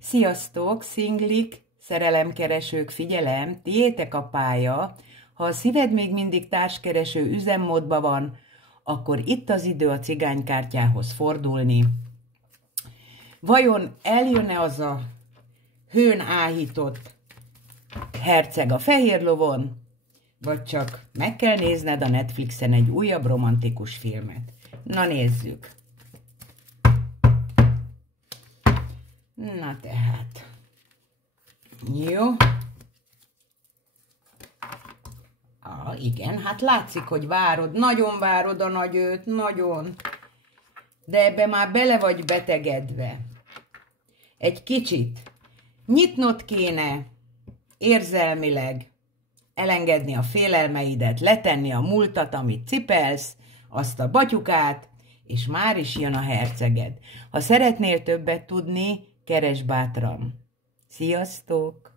Sziasztok, szinglik, szerelemkeresők, figyelem, tiétek a pálya. Ha a szíved még mindig társkereső üzemmódban van, akkor itt az idő a cigánykártyához fordulni. Vajon eljön-e az a hőn áhított herceg a fehér lovon, vagy csak meg kell nézned a Netflixen egy újabb romantikus filmet? Na nézzük! Na tehát. Jó. Igen, hát látszik, hogy várod. Nagyon várod a nagyőt, nagyon. De ebbe már bele vagy betegedve. Egy kicsit. Nyitnod kéne érzelmileg, elengedni a félelmeidet, letenni a múltat, amit cipelsz, azt a batyukát, és már is jön a herceged. Ha szeretnél többet tudni, keresd bátran. Sziasztok!